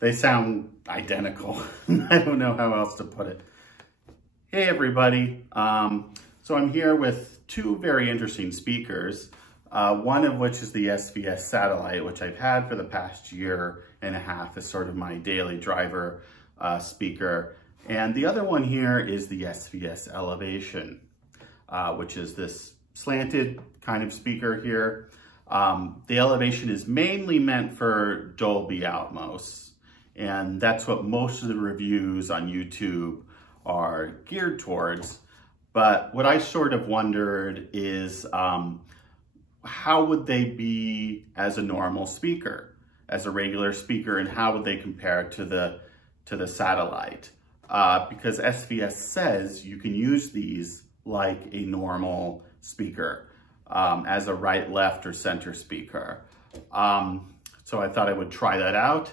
They sound identical. I don't know how else to put it. Hey everybody, so I'm here with two very interesting speakers, one of which is the SVS Satellite, which I've had for the past year and a half as sort of my daily driver speaker. And the other one here is the SVS Elevation, which is this slanted kind of speaker here. The Elevation is mainly meant for Dolby Atmos, and that's what most of the reviews on YouTube are geared towards. But what I sort of wondered is how would they be as a normal speaker, as a regular speaker, and how would they compare to the Satellite? Because SVS says you can use these like a normal speaker, as a right, left, or center speaker. So I thought I would try that out.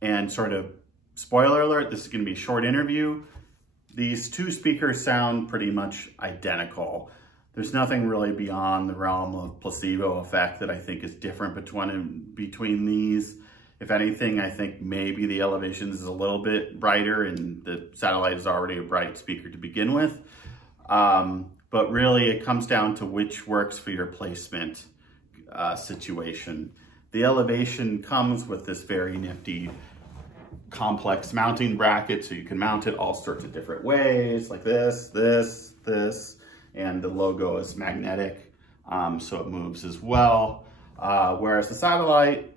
And sort of, spoiler alert, this is going to be a short interview. These two speakers sound pretty much identical. There's nothing really beyond the realm of placebo effect that I think is different between these. If anything, I think maybe the Elevation is a little bit brighter and the Satellite is already a bright speaker to begin with. But really it comes down to which works for your placement situation. The Elevation comes with this very nifty complex mounting bracket, so you can mount it all sorts of different ways, like this, and the logo is magnetic, so it moves as well. Whereas the Satellite,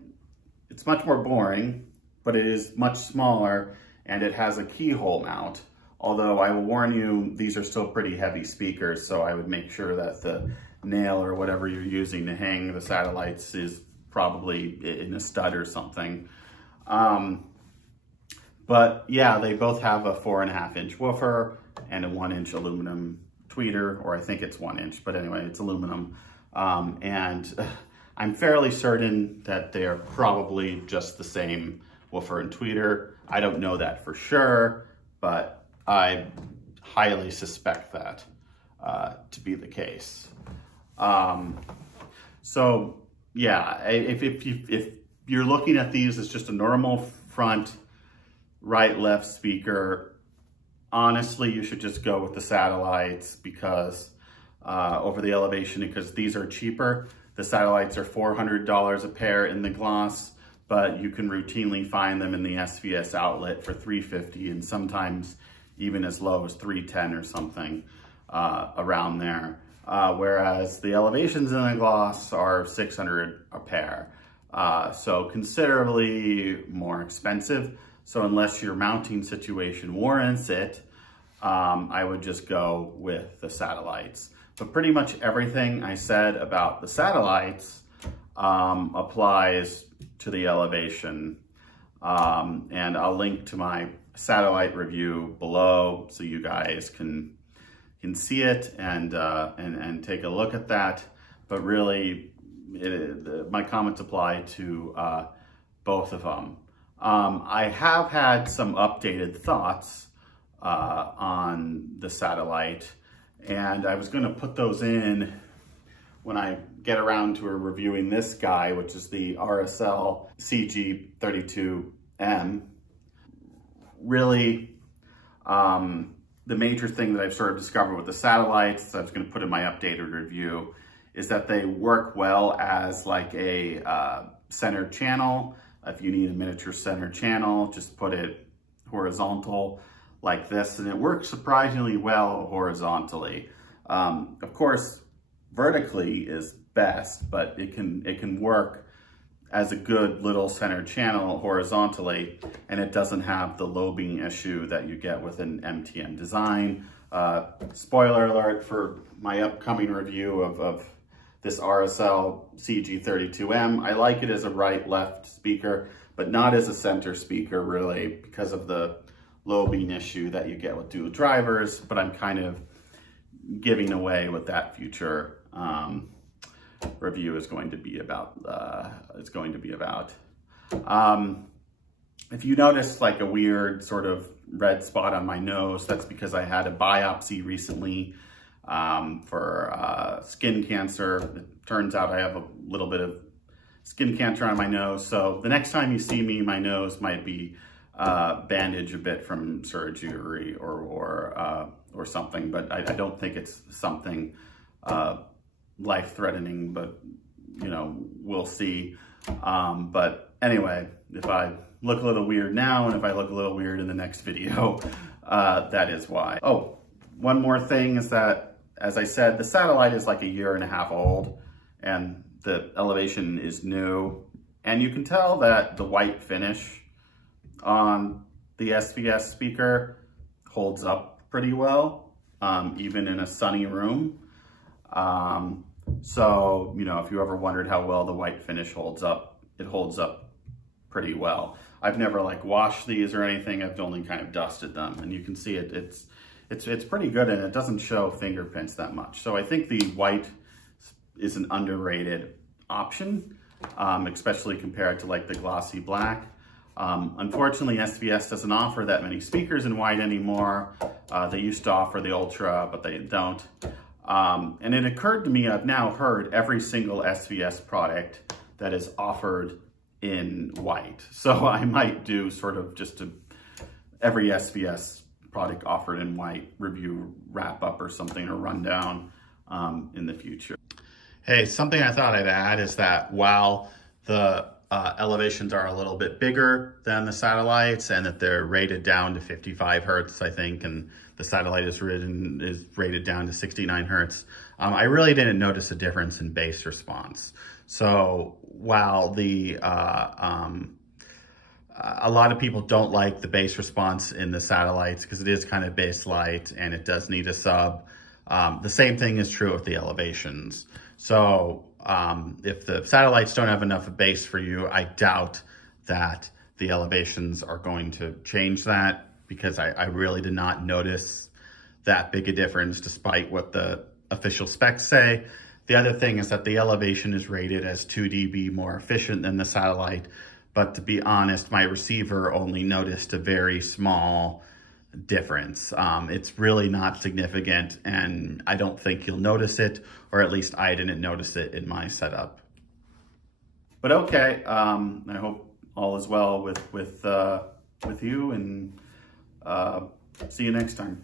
it's much more boring, but it is much smaller, and it has a keyhole mount. Although I will warn you, these are still pretty heavy speakers, so I would make sure that the nail or whatever you're using to hang the Satellites is probably in a stud or something. But yeah, they both have a 4.5-inch woofer and a 1-inch aluminum tweeter, or I think it's 1 inch, but anyway, it's aluminum. And I'm fairly certain that they are probably just the same woofer and tweeter. I don't know that for sure, but I highly suspect that to be the case. So yeah, if you're looking at these as just a normal front right left speaker, honestly you should just go with the Satellites because over the Elevation, because these are cheaper. The Satellites are $400 a pair in the gloss, but you can routinely find them in the SVS outlet for $350 and sometimes even as low as $310 or something around there. Whereas the Elevations in the gloss are $600 a pair. So considerably more expensive. So unless your mounting situation warrants it, I would just go with the Satellites. But pretty much everything I said about the Satellites applies to the Elevation. And I'll link to my Satellite review below so you guys can see it and take a look at that. But really, my comments apply to both of them. I have had some updated thoughts on the Satellite, and I was going to put those in when I get around to reviewing this guy, which is the RSL CG23M. Really, the major thing that I've sort of discovered with the Satellites, I was going to put in my updated review, is that they work well as like a center channel. If you need a miniature center channel, just put it horizontal like this, and it works surprisingly well horizontally. Of course, vertically is best, but it can work as a good little center channel horizontally, and it doesn't have the lobing issue that you get with an MTM design. Spoiler alert for my upcoming review of this RSL CG23M. I like it as a right-left speaker, but not as a center speaker really because of the lobing issue that you get with dual drivers, but I'm kind of giving away what that future review is going to be about. If you notice like a weird sort of red spot on my nose, that's because I had a biopsy recently for skin cancer. It turns out I have a little bit of skin cancer on my nose. So the next time you see me, my nose might be bandaged a bit from surgery or something, but I don't think it's something life-threatening, but you know, we'll see. But anyway, if I look a little weird now and if I look a little weird in the next video, that is why. Oh, one more thing is that, as I said, the Satellite is like 1.5 years old and the Elevation is new. And you can tell that the white finish on the SVS speaker holds up pretty well, even in a sunny room. So, you know, if you ever wondered how well the white finish holds up, it holds up pretty well. I've never like washed these or anything. I've only kind of dusted them, and you can see it's pretty good, and it doesn't show fingerprints that much. So I think the white is an underrated option, especially compared to like the glossy black. Unfortunately, SVS doesn't offer that many speakers in white anymore. They used to offer the Ultra, but they don't. And it occurred to me, I've now heard every single SVS product that is offered in white. So I might do sort of just every SVS product offered in white review wrap up or something, or rundown in the future. Hey, something I thought I'd add is that while the elevations are a little bit bigger than the satellites, and that they're rated down to 55 hertz, I think, and the satellite is rated down to 69 hertz, I really didn't notice a difference in bass response. So while a lot of people don't like the bass response in the satellites because it is kind of bass light and it does need a sub, the same thing is true with the elevations. So if the satellites don't have enough bass for you, I doubt that the elevations are going to change that, because I really did not notice that big a difference despite what the official specs say. The other thing is that the Elevation is rated as 2 dB more efficient than the satellite, but to be honest, my receiver only noticed a very small difference. It's really not significant, and I don't think you'll notice it, or at least I didn't notice it in my setup. But okay, I hope all is well with you, and see you next time.